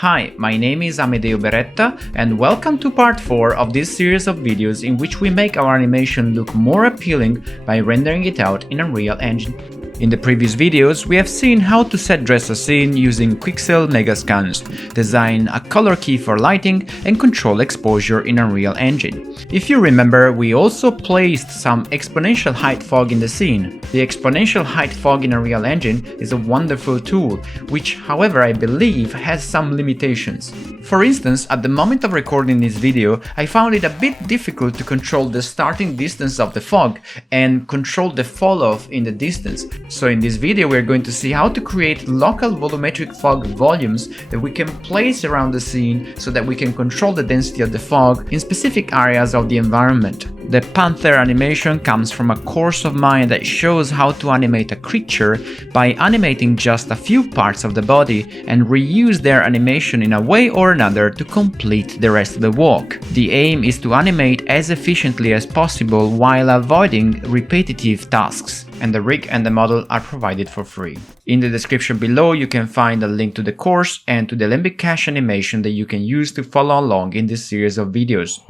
Hi, my name is Amedeo Beretta and welcome to part 4 of this series of videos in which we make our animation look more appealing by rendering it out in Unreal Engine. In the previous videos, we have seen how to set dress a scene using Quixel Megascans, design a color key for lighting, and control exposure in Unreal Engine. If you remember, we also placed some exponential height fog in the scene. The exponential height fog in Unreal Engine is a wonderful tool, which, however, I believe has some limitations. For instance, at the moment of recording this video, I found it a bit difficult to control the starting distance of the fog and control the falloff in the distance. So in this video we're going to see how to create local volumetric fog volumes that we can place around the scene so that we can control the density of the fog in specific areas of the environment. The Panther animation comes from a course of mine that shows how to animate a creature by animating just a few parts of the body and reuse their animation in a way or another to complete the rest of the walk. The aim is to animate as efficiently as possible while avoiding repetitive tasks, and the rig and the model are provided for free. In the description below you can find a link to the course and to the Alembic cache animation that you can use to follow along in this series of videos.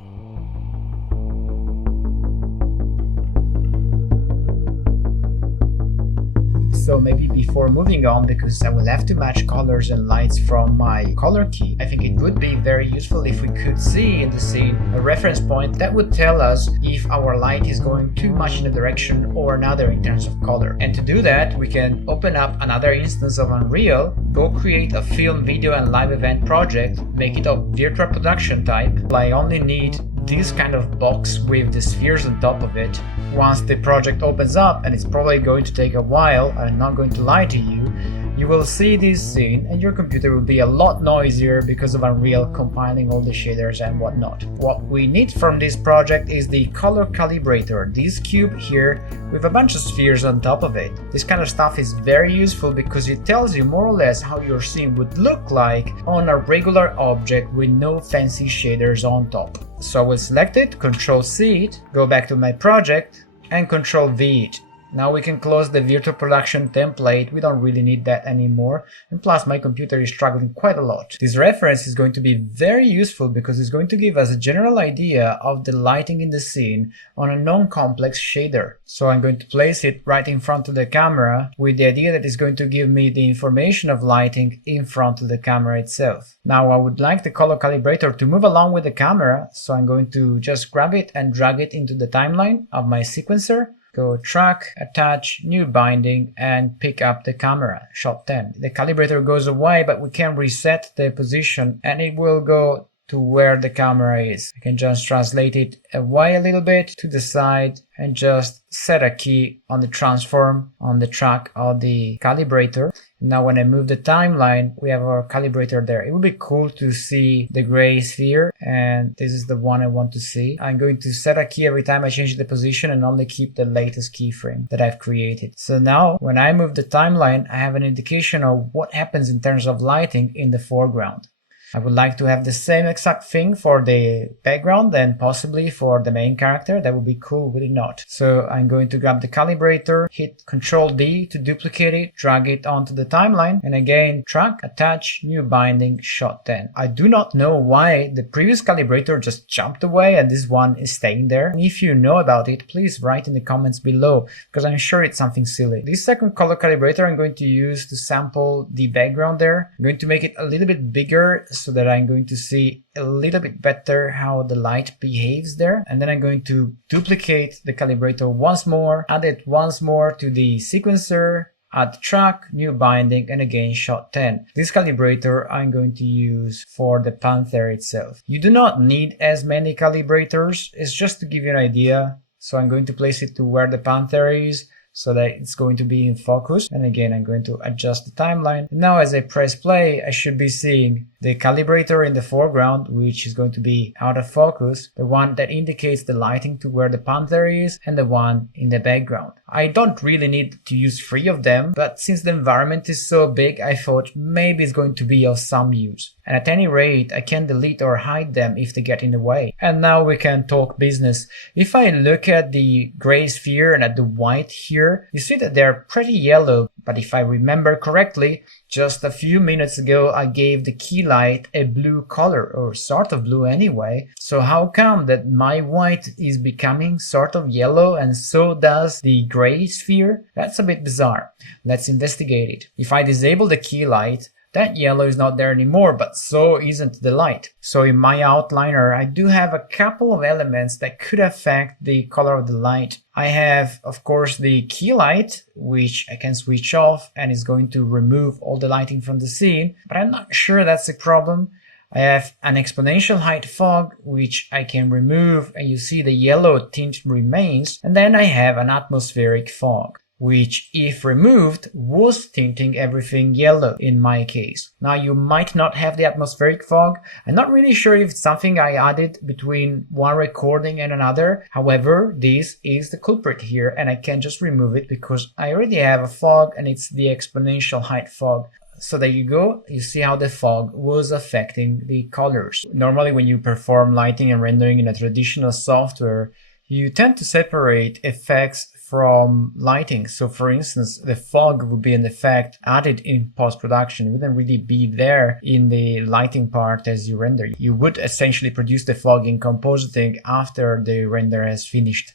So maybe before moving on, because I will have to match colors and lights from my color key, I think it would be very useful if we could see in the scene a reference point that would tell us if our light is going too much in a direction or another in terms of color. And to do that, we can open up another instance of Unreal, go create a film, video and live event project, make it of virtual production type. I only need this kind of box with the spheres on top of it. Once the project opens up, and it's probably going to take a while, I'm not going to lie to you, you will see this scene and your computer will be a lot noisier because of Unreal compiling all the shaders and whatnot. What we need from this project is the color calibrator, this cube here with a bunch of spheres on top of it. This kind of stuff is very useful because it tells you more or less how your scene would look like on a regular object with no fancy shaders on top. So I will select it, Ctrl C it, go back to my project and Ctrl V it. Now we can close the virtual production template, we don't really need that anymore, and plus my computer is struggling quite a lot. This reference is going to be very useful because it's going to give us a general idea of the lighting in the scene on a non-complex shader. So I'm going to place it right in front of the camera with the idea that it's going to give me the information of lighting in front of the camera itself. Now I would like the color calibrator to move along with the camera, so I'm going to just grab it and drag it into the timeline of my sequencer. Go track, attach, new binding, and pick up the camera, shot 10. The calibrator goes away, but we can reset the position and it will go to where the camera is. I can just translate it away a little bit to the side and just set a key on the transform on the track of the calibrator. Now when I move the timeline, we have our calibrator there. It would be cool to see the gray sphere, and this is the one I want to see. I'm going to set a key every time I change the position and only keep the latest keyframe that I've created. So now when I move the timeline, I have an indication of what happens in terms of lighting in the foreground. I would like to have the same exact thing for the background and possibly for the main character. That would be cool, would it not? So I'm going to grab the calibrator, hit Ctrl D to duplicate it, drag it onto the timeline, and again track, attach, new binding, shot 10. I do not know why the previous calibrator just jumped away and this one is staying there. And if you know about it, please write in the comments below, because I'm sure it's something silly. This second color calibrator I'm going to use to sample the background there. I'm going to make it a little bit bigger so that I'm going to see a little bit better how the light behaves there. And then I'm going to duplicate the calibrator once more, add it once more to the sequencer, add track, new binding, and again shot 10. This calibrator I'm going to use for the Panther itself. You do not need as many calibrators, it's just to give you an idea. So I'm going to place it to where the Panther is, so that it's going to be in focus. And again, I'm going to adjust the timeline. Now as I press play, I should be seeing the calibrator in the foreground, which is going to be out of focus, the one that indicates the lighting to where the Panther is, and the one in the background. I don't really need to use 3 of them, but since the environment is so big, I thought maybe it's going to be of some use. And at any rate, I can delete or hide them if they get in the way. And now we can talk business. If I look at the gray sphere and at the white here, here, you see that they're pretty yellow, but if I remember correctly, just a few minutes ago I gave the key light a blue color, or sort of blue anyway. So how come that my white is becoming sort of yellow and so does the gray sphere? That's a bit bizarre. Let's investigate it. If I disable the key light, that yellow is not there anymore, but so isn't the light. So in my outliner, I do have a couple of elements that could affect the color of the light. I have, of course, the key light, which I can switch off and is going to remove all the lighting from the scene, but I'm not sure that's a problem. I have an exponential height fog, which I can remove, and you see the yellow tint remains. And then I have an atmospheric fog, which, if removed, was tinting everything yellow in my case. Now, you might not have the atmospheric fog. I'm not really sure if it's something I added between one recording and another. However, this is the culprit here, and I can just remove it because I already have a fog, and it's the exponential height fog. So there you go. You see how the fog was affecting the colors. Normally, when you perform lighting and rendering in a traditional software, you tend to separate effects from lighting. So for instance, the fog would be an effect added in post-production. It wouldn't really be there in the lighting part as you render. You would essentially produce the fog in compositing after the render has finished.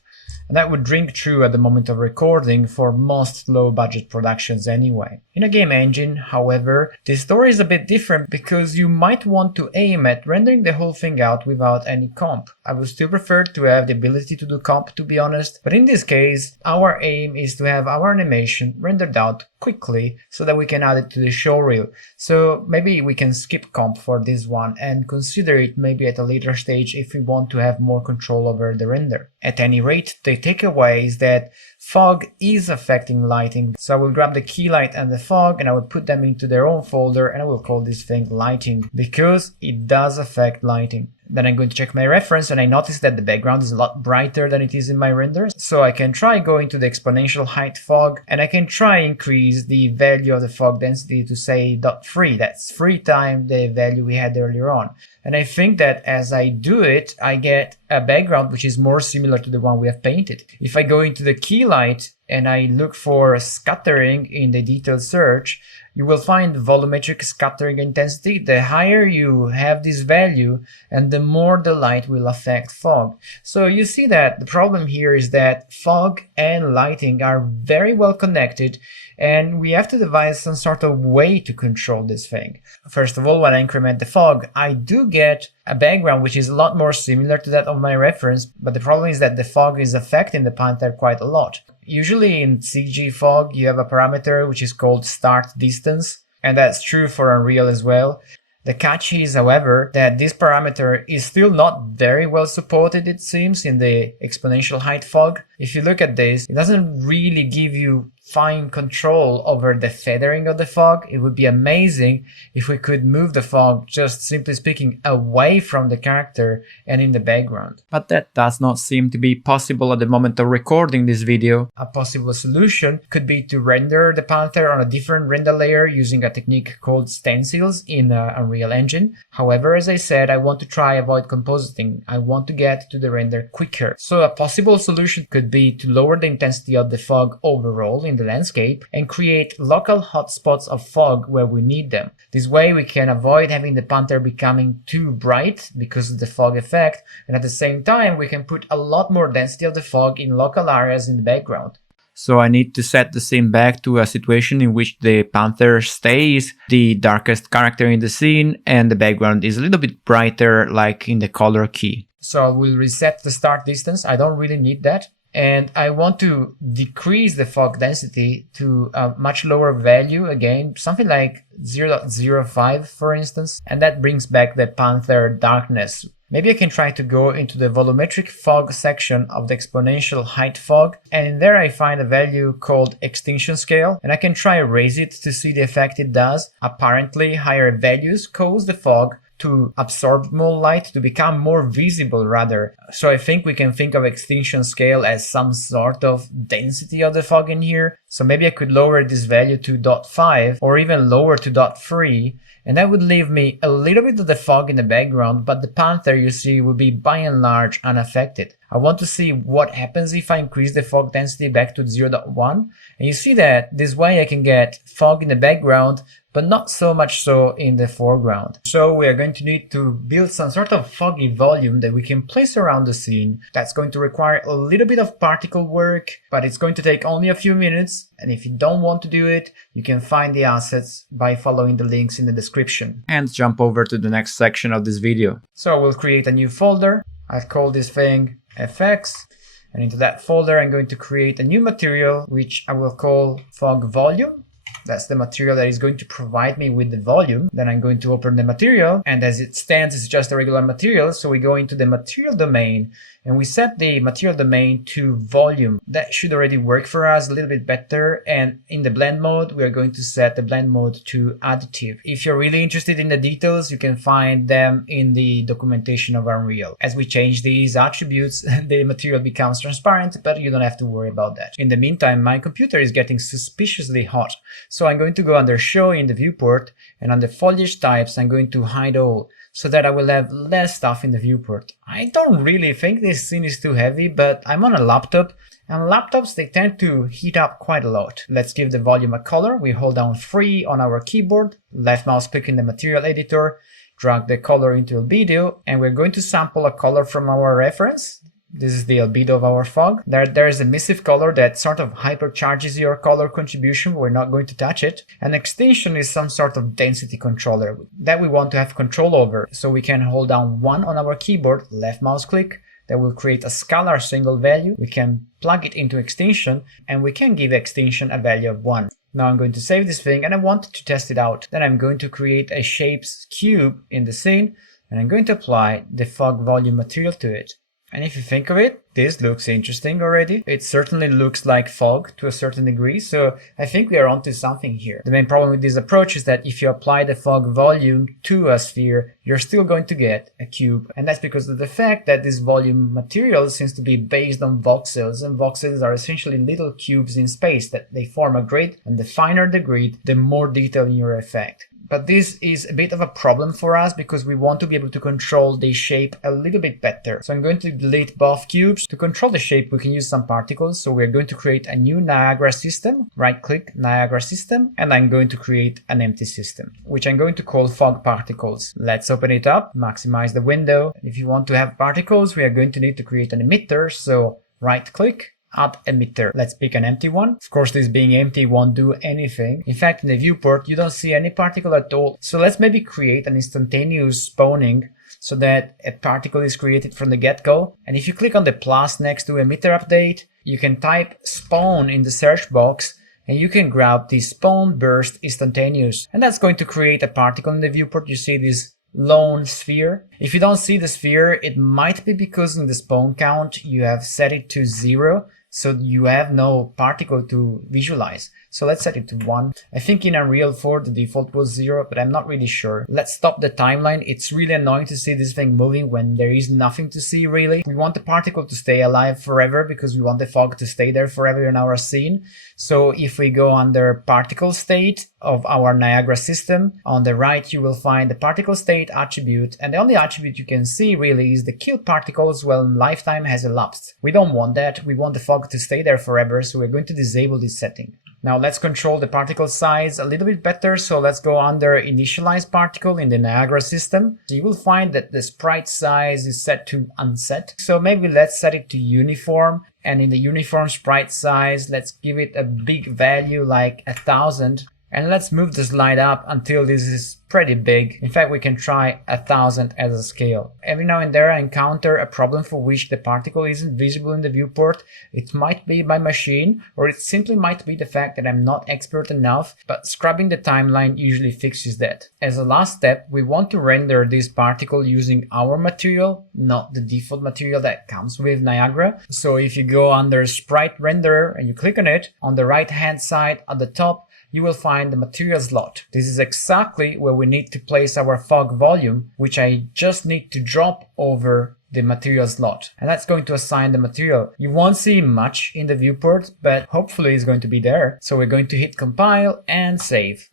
And that would ring true at the moment of recording for most low-budget productions anyway. In a game engine, however, the story is a bit different because you might want to aim at rendering the whole thing out without any comp. I would still prefer to have the ability to do comp, to be honest, but in this case, our aim is to have our animation rendered out quickly so that we can add it to the showreel. So maybe we can skip comp for this one and consider it maybe at a later stage if we want to have more control over the render. At any rate, the takeaway is that fog is affecting lighting. So I will grab the key light and the fog and I will put them into their own folder and I will call this thing lighting because it does affect lighting. Then I'm going to check my reference and I notice that the background is a lot brighter than it is in my renders. So I can try going to the exponential height fog and I can try increase the value of the fog density to say 0.3. That's 3 times the value we had earlier on. And I think that as I do it, I get a background which is more similar to the one we have painted. If I go into the key light and I look for scattering in the detailed search, you will find volumetric scattering intensity. The higher you have this value and the more the light will affect fog. So you see that the problem here is that fog and lighting are very well connected and we have to devise some sort of way to control this thing. First of all, when I increment the fog, I do get a background which is a lot more similar to that of my reference, but the problem is that the fog is affecting the Panther quite a lot. Usually in CG fog, you have a parameter which is called start distance, and that's true for Unreal as well. The catch is, however, that this parameter is still not very well supported, it seems, in the exponential height fog. If you look at this, it doesn't really give you fine control over the feathering of the fog. It would be amazing if we could move the fog, just simply speaking, away from the character and in the background. But that does not seem to be possible at the moment of recording this video. A possible solution could be to render the Panther on a different render layer using a technique called stencils in Unreal Engine. However, as I said, I want to try avoid compositing. I want to get to the render quicker. So a possible solution could be to lower the intensity of the fog overall in the landscape and create local hotspots of fog where we need them. This way we can avoid having the Panther becoming too bright because of the fog effect, and at the same time we can put a lot more density of the fog in local areas in the background. So I need to set the scene back to a situation in which the Panther stays the darkest character in the scene and the background is a little bit brighter, like in the color key. So I will reset the start distance. I don't really need that. And I want to decrease the fog density to a much lower value, again, something like 0.05 for instance, and that brings back the Panther darkness. Maybe I can try to go into the volumetric fog section of the exponential height fog, and there I find a value called extinction scale, and I can try raise it to see the effect it does. Apparently, higher values cause the fog to absorb more light, to become more visible rather. So I think we can think of extinction scale as some sort of density of the fog in here. So maybe I could lower this value to 0.5 or even lower to 0.3. And that would leave me a little bit of the fog in the background, but the Panther, you see, will be by and large unaffected. I want to see what happens if I increase the fog density back to 0.1. And you see that this way I can get fog in the background, but not so much so in the foreground. So we are going to need to build some sort of foggy volume that we can place around the scene. That's going to require a little bit of particle work, but it's going to take only a few minutes. And if you don't want to do it, you can find the assets by following the links in the description. And jump over to the next section of this video. So we'll create a new folder. I'll call this thing FX. And into that folder, I'm going to create a new material, which I will call fog volume. That's the material that is going to provide me with the volume. Then I'm going to open the material, and as it stands, it's just a regular material. So we go into the material domain and we set the material domain to volume. That should already work for us a little bit better. And in the blend mode, we are going to set the blend mode to additive. If you're really interested in the details, you can find them in the documentation of Unreal. As we change these attributes, the material becomes transparent, but you don't have to worry about that. In the meantime, my computer is getting suspiciously hot. So I'm going to go under Show in the viewport, and under Foliage Types, I'm going to hide all, so that I will have less stuff in the viewport. I don't really think this scene is too heavy, but I'm on a laptop, and laptops, they tend to heat up quite a lot. Let's give the volume a color. We hold down 3 on our keyboard, left mouse click in the material editor, drag the color into albedo, and we're going to sample a color from our reference. This is the albedo of our fog. There is a emissive color that sort of hypercharges your color contribution. We're not going to touch it. And extinction is some sort of density controller that we want to have control over. So we can hold down 1 on our keyboard, left mouse click. That will create a scalar single value. We can plug it into extinction, and we can give extinction a value of 1. Now I'm going to save this thing, and I want to test it out. Then I'm going to create a shapes cube in the scene, and I'm going to apply the fog volume material to it. And if you think of it, this looks interesting already. It certainly looks like fog to a certain degree, so I think we are onto something here. The main problem with this approach is that if you apply the fog volume to a sphere, you're still going to get a cube. And that's because of the fact that this volume material seems to be based on voxels, and voxels are essentially little cubes in space that they form a grid, and the finer the grid, the more detail in your effect. But this is a bit of a problem for us because we want to be able to control the shape a little bit better. So I'm going to delete both cubes. To control the shape, we can use some particles. So we're going to create a new Niagara system, right click Niagara system, and I'm going to create an empty system, which I'm going to call fog particles. Let's open it up, maximize the window. If you want to have particles, we are going to need to create an emitter. So right click, add emitter. Let's pick an empty one. Of course, this being empty won't do anything. In fact, in the viewport, you don't see any particle at all. So let's maybe create an instantaneous spawning so that a particle is created from the get-go. And if you click on the plus next to emitter update, you can type spawn in the search box, and you can grab the spawn burst instantaneous. And that's going to create a particle in the viewport. You see this lone sphere. If you don't see the sphere, it might be because in the spawn count you have set it to 0. So you have no particle to visualize. So let's set it to 1. I think in Unreal 4 the default was 0, but I'm not really sure. Let's stop the timeline. It's really annoying to see this thing moving when there is nothing to see really. We want the particle to stay alive forever because we want the fog to stay there forever in our scene. So if we go under particle state of our Niagara system, on the right you will find the particle state attribute, and the only attribute you can see really is the kill particles when lifetime has elapsed. We don't want that. We want the fog to stay there forever, so we're going to disable this setting. Now let's control the particle size a little bit better, so let's go under initialize particle in the Niagara system. So you will find that the sprite size is set to unset. So maybe let's set it to uniform, and in the uniform sprite size, let's give it a big value like 1000. And let's move the slide up until this is pretty big. In fact, we can try 1000 as a scale. Every now and then I encounter a problem for which the particle isn't visible in the viewport. It might be my machine, or it simply might be the fact that I'm not expert enough, but scrubbing the timeline usually fixes that. As a last step, we want to render this particle using our material, not the default material that comes with Niagara. So if you go under Sprite Renderer and you click on it, on the right hand side at the top, you will find the material slot. This is exactly where we need to place our fog volume, which I just need to drop over the material slot, and that's going to assign the material. You won't see much in the viewport, but hopefully it's going to be there. So we're going to hit compile and save.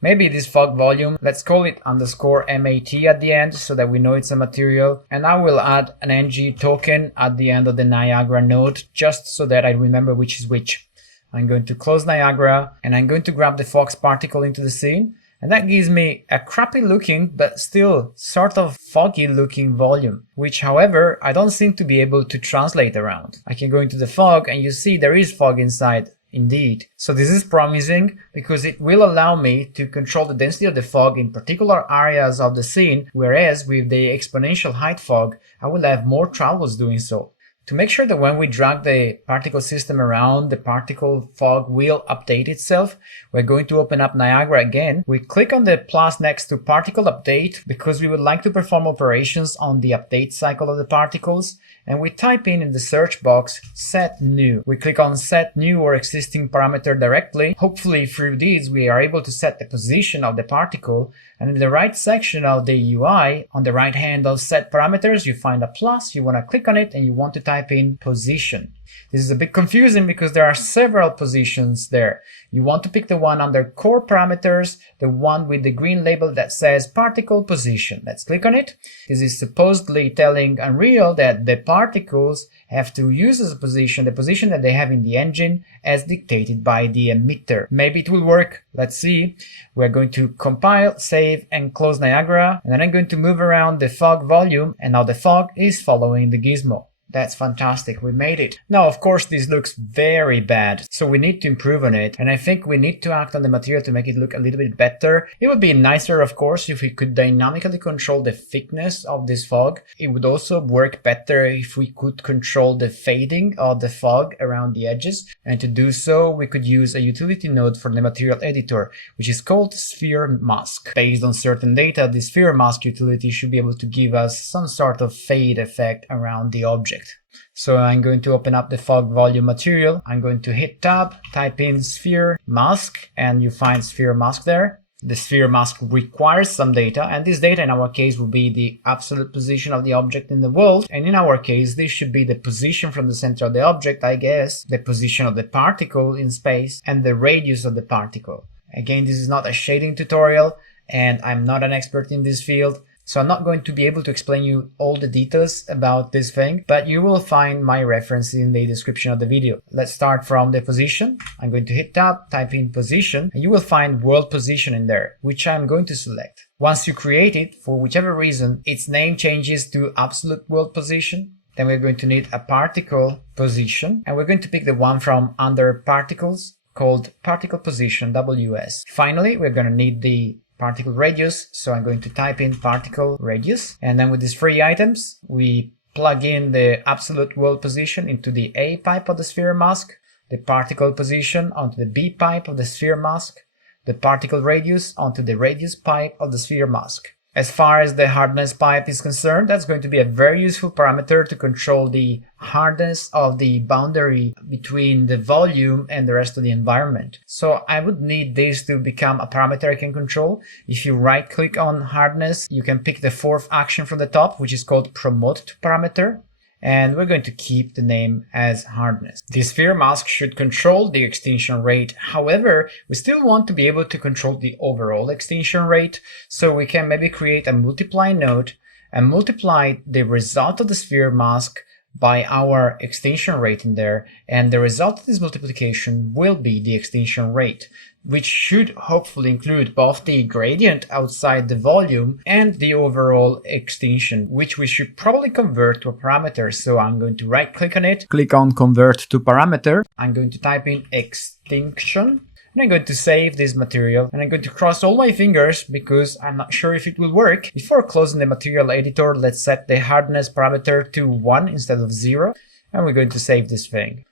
Maybe this fog volume, let's call it _MAT at the end so that we know it's a material. And I will add an ng token at the end of the Niagara node just so that I remember which is which. I'm going to close Niagara and I'm going to grab the Fox particle into the scene. And that gives me a crappy looking, but still sort of foggy looking volume, which however, I don't seem to be able to translate around. I can go into the fog and you see there is fog inside. Indeed. So this is promising because it will allow me to control the density of the fog in particular areas of the scene, whereas with the exponential height fog, I will have more troubles doing so. To make sure that when we drag the particle system around, the particle fog will update itself, we're going to open up Niagara again. We click on the plus next to particle update because we would like to perform operations on the update cycle of the particles. And we type in the search box set new. We click on set new or existing parameter directly. Hopefully through these we are able to set the position of the particle, and in the right section of the UI on the right hand of set parameters you find a plus. You want to click on it and you want to type in position. This is a bit confusing because there are several positions there. You want to pick the one under core parameters, the one with the green label that says particle position. Let's click on it. This is supposedly telling Unreal that the particles have to use as a position the position that they have in the engine as dictated by the emitter. Maybe it will work. Let's see. We're going to compile, save, and close Niagara. And then I'm going to move around the fog volume, and now the fog is following the gizmo. That's fantastic, we made it. Now, of course, this looks very bad, so we need to improve on it, and I think we need to act on the material to make it look a little bit better. It would be nicer, of course, if we could dynamically control the thickness of this fog. It would also work better if we could control the fading of the fog around the edges, and to do so, we could use a utility node for the material editor, which is called sphere mask. Based on certain data, the sphere mask utility should be able to give us some sort of fade effect around the object. So I'm going to open up the fog volume material. I'm going to hit tab, type in sphere mask, and you find sphere mask there. The sphere mask requires some data, and this data in our case will be the absolute position of the object in the world. And in our case, this should be the position from the center of the object, I guess, the position of the particle in space, and the radius of the particle. Again, this is not a shading tutorial, and I'm not an expert in this field. So I'm not going to be able to explain you all the details about this thing, but you will find my reference in the description of the video. Let's start from the position. I'm going to hit tab, type in position, and you will find world position in there, which I'm going to select. Once you create it, for whichever reason, its name changes to absolute world position. Then we're going to need a particle position, and we're going to pick the one from under particles called particle position WS. Finally, we're going to need the particle radius, so I'm going to type in particle radius, and then with these three items we plug in the absolute world position into the A pipe of the sphere mask, the particle position onto the B pipe of the sphere mask, the particle radius onto the radius pipe of the sphere mask. As far as the hardness pipe is concerned, that's going to be a very useful parameter to control the hardness of the boundary between the volume and the rest of the environment. So I would need this to become a parameter I can control. If you right click on hardness, you can pick the fourth action from the top, which is called promote to parameter. And we're going to keep the name as hardness. The sphere mask should control the extinction rate. However, we still want to be able to control the overall extinction rate. So we can maybe create a multiply node and multiply the result of the sphere mask by our extinction rate in there. And the result of this multiplication will be the extinction rate, which should hopefully include both the gradient outside the volume and the overall extinction, which we should probably convert to a parameter. So I'm going to right click on it, click on convert to parameter. I'm going to type in extinction, and I'm going to save this material, and I'm going to cross all my fingers because I'm not sure if it will work. Before closing the material editor, let's set the hardness parameter to 1 instead of 0, and we're going to save this thing.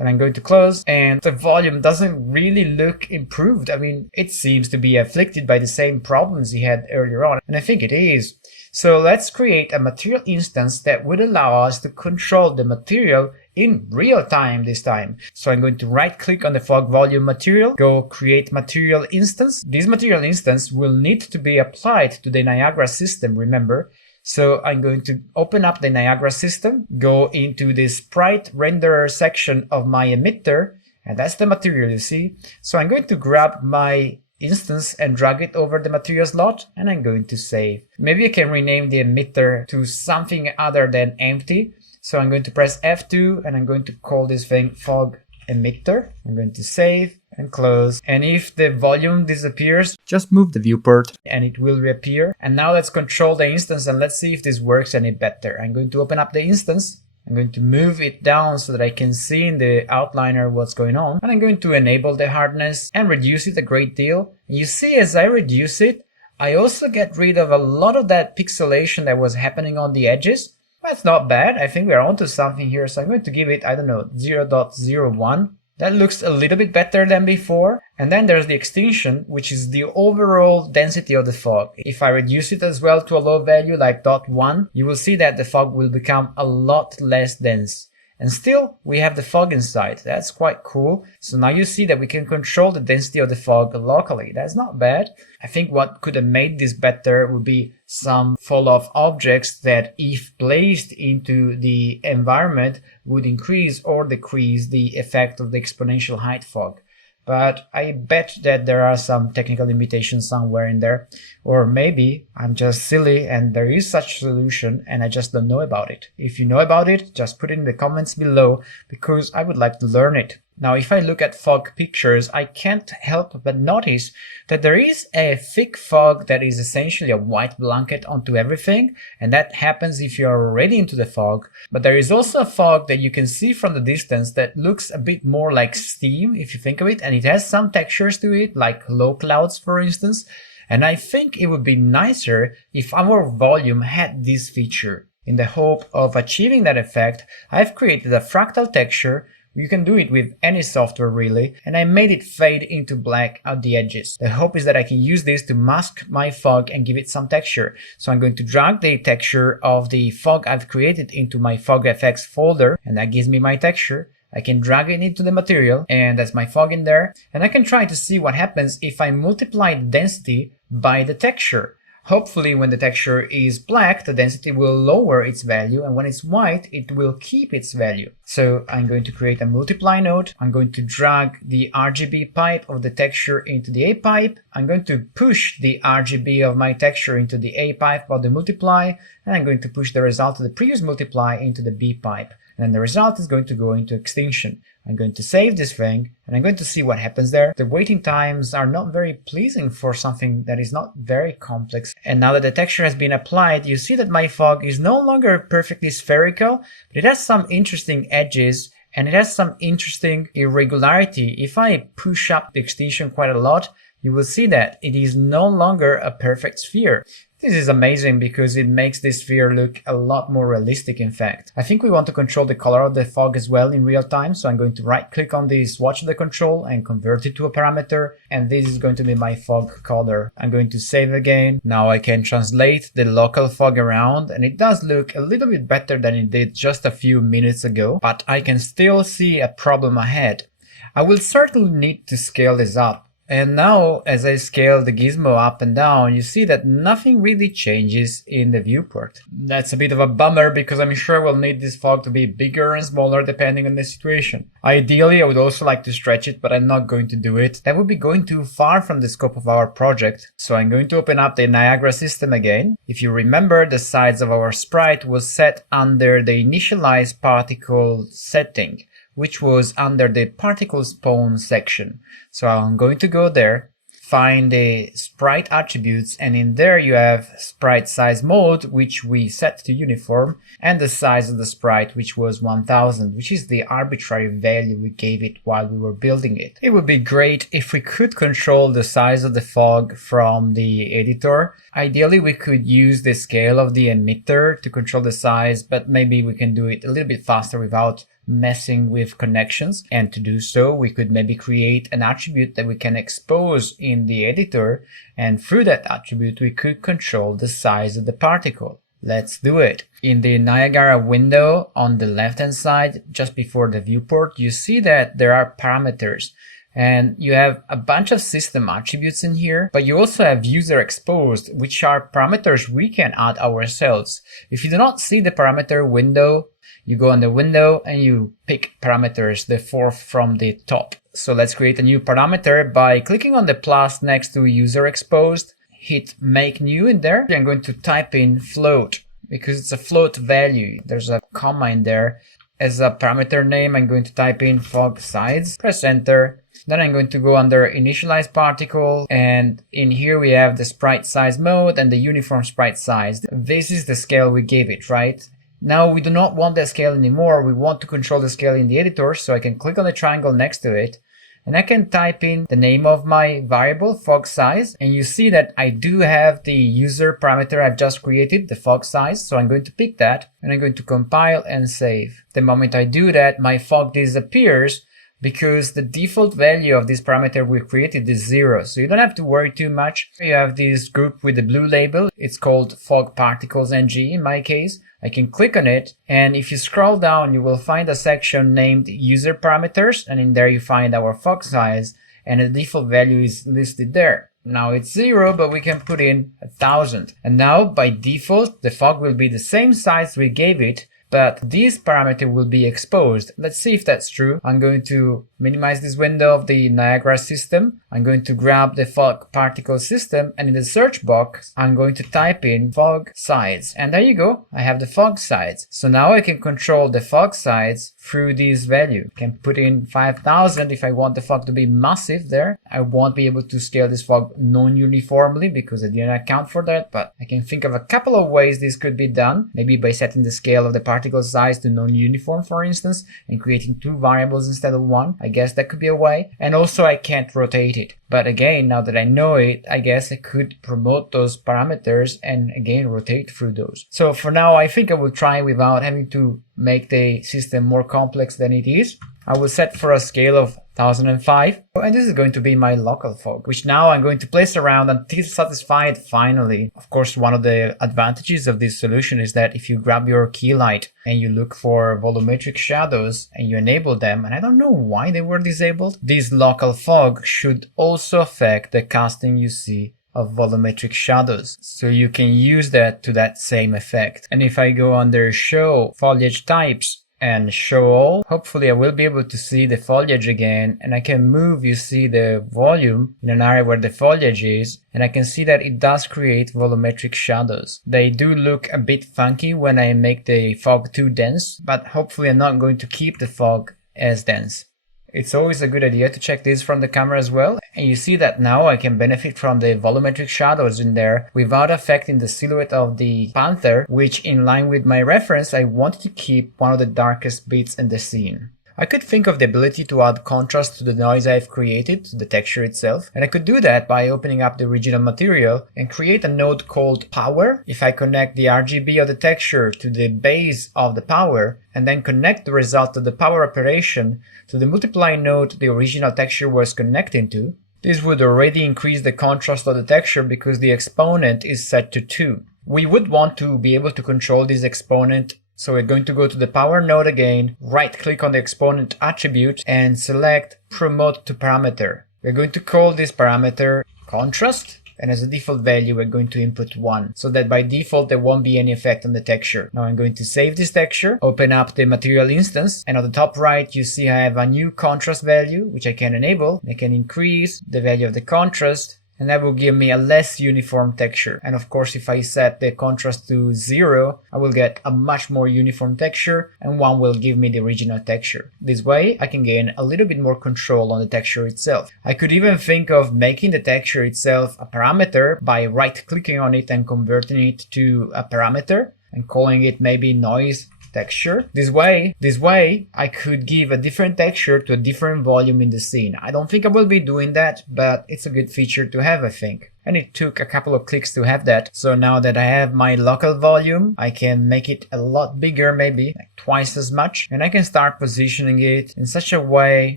Then I'm going to close, and the volume doesn't really look improved. I mean, it seems to be afflicted by the same problems he had earlier on, and I think it is. So let's create a material instance that would allow us to control the material in real time this time. So I'm going to right click on the fog volume material, go create material instance. This material instance will need to be applied to the Niagara system, remember. So I'm going to open up the Niagara system, go into the sprite renderer section of my emitter, and that's the material you see. So I'm going to grab my instance and drag it over the material slot, and I'm going to save. Maybe I can rename the emitter to something other than empty. So I'm going to press F2 and I'm going to call this thing fog emitter. I'm going to save and close. And if the volume disappears, just move the viewport and it will reappear. And now let's control the instance and let's see if this works any better. I'm going to open up the instance. I'm going to move it down so that I can see in the outliner what's going on. And I'm going to enable the hardness and reduce it a great deal. You see, as I reduce it, I also get rid of a lot of that pixelation that was happening on the edges. That's not bad. I think we're onto something here. So I'm going to give it, I don't know, 0.01. That looks a little bit better than before. And then there's the extinction, which is the overall density of the fog. If I reduce it as well to a low value like 0.1, you will see that the fog will become a lot less dense. And still, we have the fog inside. That's quite cool. So now you see that we can control the density of the fog locally. That's not bad. I think what could have made this better would be some falloff objects that, if placed into the environment, would increase or decrease the effect of the exponential height fog. But I bet that there are some technical limitations somewhere in there. Or maybe I'm just silly and there is such a solution and I just don't know about it. If you know about it, just put it in the comments below because I would like to learn it. Now, if I look at fog pictures, I can't help but notice that there is a thick fog that is essentially a white blanket onto everything, and that happens if you're already into the fog. But there is also a fog that you can see from the distance that looks a bit more like steam, if you think of it, and it has some textures to it, like low clouds, for instance. And I think it would be nicer if our volume had this feature. In the hope of achieving that effect, I've created a fractal texture. You can do it with any software really, and I made it fade into black at the edges. The hope is that I can use this to mask my fog and give it some texture. So I'm going to drag the texture of the fog I've created into my fog FX folder, and that gives me my texture. I can drag it into the material, and that's my fog in there. And I can try to see what happens if I multiply the density by the texture. Hopefully when the texture is black, the density will lower its value, and when it's white, it will keep its value. So I'm going to create a multiply node. I'm going to drag the RGB pipe of the texture into the A pipe. I'm going to push the RGB of my texture into the A pipe of the multiply, and I'm going to push the result of the previous multiply into the B pipe. And then the result is going to go into extinction. I'm going to save this thing, and I'm going to see what happens there. The waiting times are not very pleasing for something that is not very complex. And now that the texture has been applied, you see that my fog is no longer perfectly spherical, but it has some interesting edges, and it has some interesting irregularity. If I push up the extinction quite a lot, you will see that it is no longer a perfect sphere. This is amazing because it makes this sphere look a lot more realistic, in fact. I think we want to control the color of the fog as well in real time, so I'm going to right click on the swatch of the control and convert it to a parameter, and this is going to be my fog color. I'm going to save again. Now I can translate the local fog around, and it does look a little bit better than it did just a few minutes ago, but I can still see a problem ahead. I will certainly need to scale this up. And now, as I scale the gizmo up and down, you see that nothing really changes in the viewport. That's a bit of a bummer because I'm sure we'll need this fog to be bigger and smaller depending on the situation. Ideally, I would also like to stretch it, but I'm not going to do it. That would be going too far from the scope of our project. So I'm going to open up the Niagara system again. If you remember, the size of our sprite was set under the initialize particle setting, which was under the particle spawn section. So I'm going to go there, find the sprite attributes, and in there you have sprite size mode, which we set to uniform, and the size of the sprite, which was 1000, which is the arbitrary value we gave it while we were building it. It would be great if we could control the size of the fog from the editor. Ideally, we could use the scale of the emitter to control the size, but maybe we can do it a little bit faster without messing with connections. And to do so, we could maybe create an attribute that we can expose in the editor, and through that attribute we could control the size of the particle. Let's do it. In the Niagara window on the left hand side, just before the viewport, you see that there are parameters. And you have a bunch of system attributes in here, but you also have user exposed, which are parameters we can add ourselves. If you do not see the parameter window, you go on the window and you pick parameters, the fourth from the top. So let's create a new parameter by clicking on the plus next to user exposed, hit make new in there. I'm going to type in float because it's a float value. There's a comma in there. As a parameter name, I'm going to type in fog size, press enter. Then I'm going to go under initialize particle, and in here we have the sprite size mode and the uniform sprite size. This is the scale we gave it, right? Now we do not want that scale anymore. We want to control the scale in the editor, so I can click on the triangle next to it and I can type in the name of my variable, fog size, and you see that I do have the user parameter I've just created, the fog size, so I'm going to pick that and I'm going to compile and save. The moment I do that, my fog disappears because the default value of this parameter we created is 0, so you don't have to worry too much. You have this group with the blue label. It's called fog particles ng in my case. I can click on it, and if you scroll down you will find a section named user parameters, and in there you find our fog size, and the default value is listed there. Now it's 0, but we can put in 1000, and now by default the fog will be the same size we gave it, but this parameter will be exposed. Let's see if that's true. I'm going to minimize this window of the Niagara system. I'm going to grab the fog particle system, and in the search box I'm going to type in fog size, and there you go, I have the fog size. So now I can control the fog size through this value. I can put in 5000 if I want the fog to be massive there. I won't be able to scale this fog non-uniformly because I didn't account for that, but I can think of a couple of ways this could be done. Maybe by setting the scale of the particle size to non-uniform, for instance, and creating two variables instead of one. I guess that could be a way. And also I can't rotate it. But again, now that I know it, I guess I could promote those parameters and again rotate through those. So for now, I think I will try without having to make the system more complex than it is. I will set for a scale of 1005, and this is going to be my local fog, which now I'm going to place around until satisfied finally. Of course, one of the advantages of this solution is that if you grab your key light and you look for volumetric shadows and you enable them, and I don't know why they were disabled, this local fog should also affect the casting you see of volumetric shadows, so you can use that to that same effect. And if I go under show foliage types and show all, hopefully I will be able to see the foliage again, and I can move, you see, the volume in an area where the foliage is, and I can see that it does create volumetric shadows. They do look a bit funky when I make the fog too dense, but hopefully I'm not going to keep the fog as dense. It's always a good idea to check this from the camera as well, and you see that now I can benefit from the volumetric shadows in there without affecting the silhouette of the Panther, which, in line with my reference, I wanted to keep one of the darkest bits in the scene. I could think of the ability to add contrast to the noise I've created, to the texture itself, and I could do that by opening up the original material and create a node called power. If I connect the RGB of the texture to the base of the power, and then connect the result of the power operation to the multiply node the original texture was connecting to, this would already increase the contrast of the texture because the exponent is set to 2. We would want to be able to control this exponent, so we're going to go to the power node again, right click on the exponent attribute and select promote to parameter. We're going to call this parameter contrast, and as a default value we're going to input 1, so that by default there won't be any effect on the texture. Now I'm going to save this texture, open up the material instance, and on the top right you see I have a new contrast value which I can enable. I can increase the value of the contrast, and that will give me a less uniform texture. And of course, if I set the contrast to 0, I will get a much more uniform texture, and 1 will give me the original texture. This way, I can gain a little bit more control on the texture itself. I could even think of making the texture itself a parameter by right-clicking on it and converting it to a parameter and calling it maybe noise texture. This way I could give a different texture to a different volume in the scene. I don't think I will be doing that, but it's a good feature to have, I think. And it took a couple of clicks to have that. So now that I have my local volume, I can make it a lot bigger, maybe like twice as much. And I can start positioning it in such a way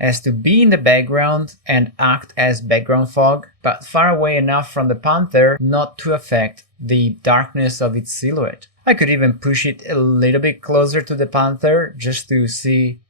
as to be in the background and act as background fog, but far away enough from the Panther not to affect the darkness of its silhouette. I could even push it a little bit closer to the Panther just to see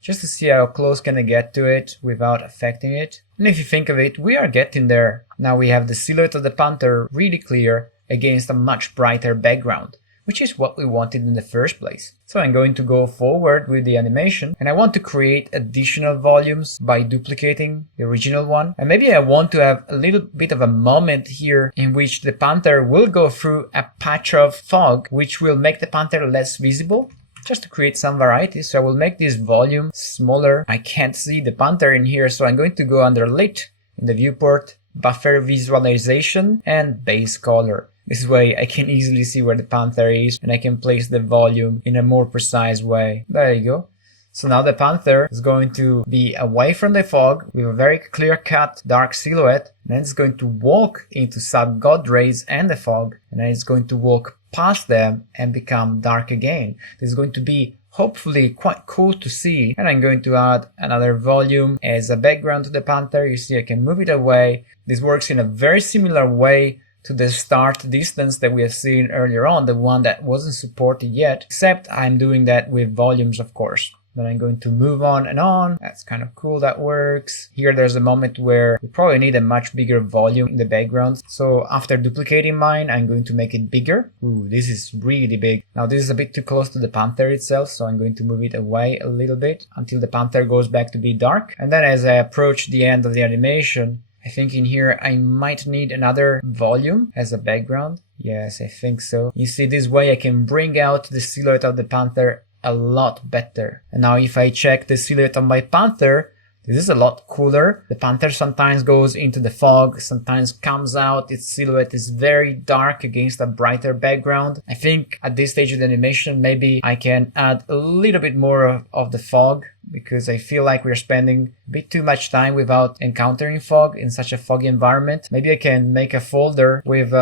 how close can I get to it without affecting it. And if you think of it, we are getting there. Now we have the silhouette of the Panther really clear against a much brighter background, which is what we wanted in the first place. So I'm going to go forward with the animation, and I want to create additional volumes by duplicating the original one. And maybe I want to have a little bit of a moment here in which the Panther will go through a patch of fog, which will make the Panther less visible, just to create some variety. So I will make this volume smaller. I can't see the Panther in here, so I'm going to go under Lit in the viewport, Buffer Visualization, and Base Color. This way I can easily see where the Panther is, and I can place the volume in a more precise way. There you go. So now the Panther is going to be away from the fog with a very clear-cut dark silhouette, and then it's going to walk into sub-God rays and the fog, and then it's going to walk past them and become dark again. This is going to be hopefully quite cool to see. And I'm going to add another volume as a background to the Panther. You see I can move it away. This works in a very similar way to the start distance that we have seen earlier on, the one that wasn't supported yet, except I'm doing that with volumes, of course. Then I'm going to move on and on. That's kind of cool, that works. Here there's a moment where we probably need a much bigger volume in the background. So after duplicating mine, I'm going to make it bigger. Ooh, this is really big. Now this is a bit too close to the Panther itself, so I'm going to move it away a little bit until the Panther goes back to be dark. And then as I approach the end of the animation, I think in here I might need another volume as a background. Yes, I think so. You see, this way I can bring out the silhouette of the Panther a lot better. And now if I check the silhouette of my Panther, this is a lot cooler. The Panther sometimes goes into the fog, sometimes comes out. Its silhouette is very dark against a brighter background. I think at this stage of the animation, maybe I can add a little bit more of the fog, because I feel like we're spending a bit too much time without encountering fog in such a foggy environment. Maybe I can make a folder with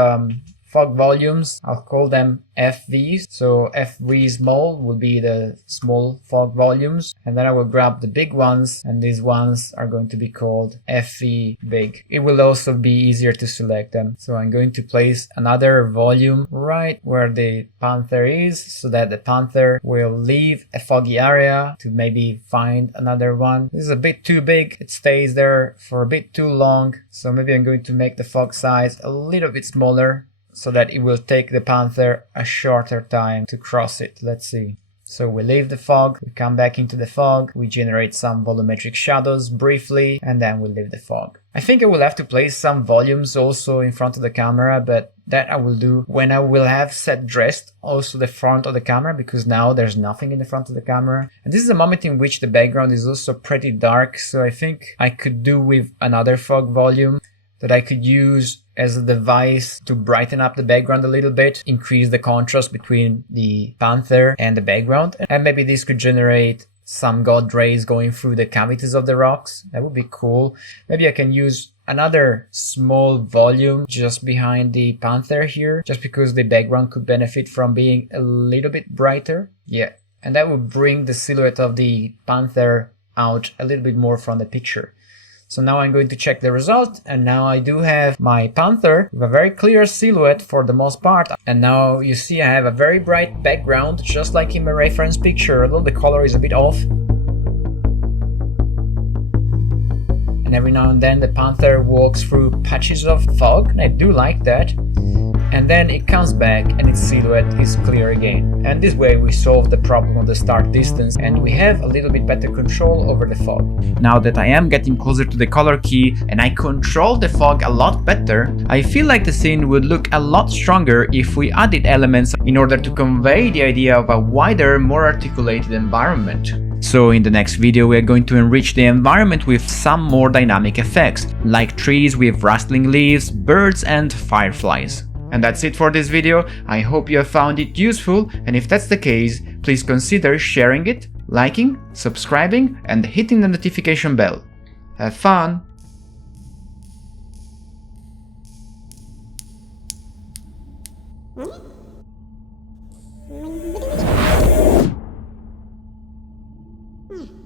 fog volumes. I'll call them FVs. So FV small will be the small fog volumes, and then I will grab the big ones, and these ones are going to be called FV big. It will also be easier to select them. So I'm going to place another volume right where the Panther is, so that the Panther will leave a foggy area to maybe find another one. This is a bit too big. It stays there for a bit too long. So maybe I'm going to make the fog size a little bit smaller, so that it will take the Panther a shorter time to cross it. Let's see. So we leave the fog, we come back into the fog, we generate some volumetric shadows briefly, and then we leave the fog. I think I will have to place some volumes also in front of the camera, but that I will do when I will have set dressed also the front of the camera, because now there's nothing in the front of the camera. And this is a moment in which the background is also pretty dark, so I think I could do with another fog volume that I could use as a device to brighten up the background a little bit, increase the contrast between the Panther and the background. And maybe this could generate some God rays going through the cavities of the rocks. That would be cool. Maybe I can use another small volume just behind the Panther here, just because the background could benefit from being a little bit brighter. Yeah, and that would bring the silhouette of the Panther out a little bit more from the picture. So now I'm going to check the result, and now I do have my Panther with a very clear silhouette for the most part. And now you see I have a very bright background, just like in my reference picture, although the color is a bit off. And every now and then the Panther walks through patches of fog, and I do like that. And then it comes back and its silhouette is clear again. And this way we solve the problem of the start distance, and we have a little bit better control over the fog. Now that I am getting closer to the color key and I control the fog a lot better, I feel like the scene would look a lot stronger if we added elements in order to convey the idea of a wider, more articulated environment. So in the next video we are going to enrich the environment with some more dynamic effects, like trees with rustling leaves, birds and fireflies. And that's it for this video. I hope you have found it useful, and if that's the case, please consider sharing it, liking, subscribing, and hitting the notification bell. Have fun! Hmm.